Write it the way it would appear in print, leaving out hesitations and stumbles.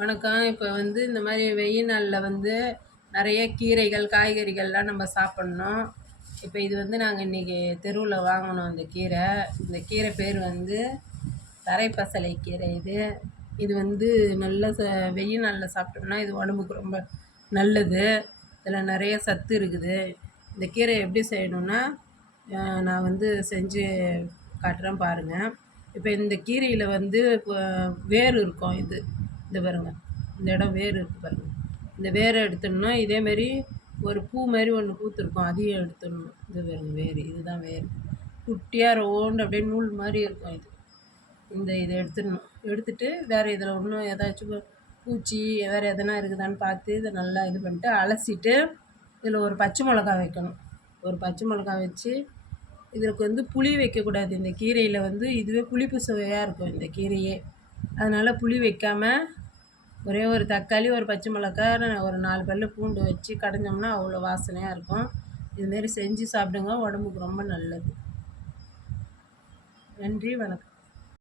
வணக்கம். இப்போ இந்த மாதிரி வெயில் நாளில் நிறைய கீரைகள், காய்கறிகள்லாம் நம்ம சாப்பிட்ணும். இப்போ இது நாங்கள் இன்றைக்கி தெருவில் வாங்கினோம். இந்த கீரை பேர் தரைப்பசலை கீரை. இது நல்ல வெயில் நாளில் சாப்பிட்டோம்னா இது உடம்புக்கு ரொம்ப நல்லது. இதில் நிறைய சத்து இருக்குது. இந்த கீரை எப்படி செய்யணுன்னா நான் செஞ்சு காட்டுறேன் பாருங்கள். இப்போ இந்த கீரையில் இப்போ வேர் இருக்கும். இந்த பாருங்க, இந்த இடம் வேர் இருக்குது பாருங்கள். இந்த வேரை எடுத்துடணும். இதேமாரி ஒரு பூ மாதிரி ஒன்று பூத்துருக்கும், அதையும் எடுத்துடணும். இது பாருங்க வேர், இதுதான் வேர். குட்டியாக ரோண்டு அப்படியே நூல் மாதிரி இருக்கும். இதை எடுத்துடணும். எடுத்துகிட்டு வேறு இதில் இன்னும் ஏதாச்சும் பூச்சி வேறு எதனா இருக்குதான்னு பார்த்து இதை நல்லா இது பண்ணிட்டு அலசிட்டு இதில் ஒரு பச்சை மிளகா வைக்கணும். ஒரு பச்சை மிளகா வச்சு இதற்கு புளி வைக்கக்கூடாது. இந்த கீரையில் இதுவே புளிப்பு சுவையாக இருக்கும் இந்த கீரையே. அதனால் புளி வைக்காமல் ஒரே ஒரு தக்காளி, ஒரு பச்சை மிளகா, ஒரு 4 பல்லு பூண்டு வச்சு கடைஞ்சோம்னா அவ்வளோ வாசனையாக இருக்கும். இதுமாரி செஞ்சு சாப்பிடுங்க, உடம்புக்கு ரொம்ப நல்லது. நன்றி, வணக்கம்.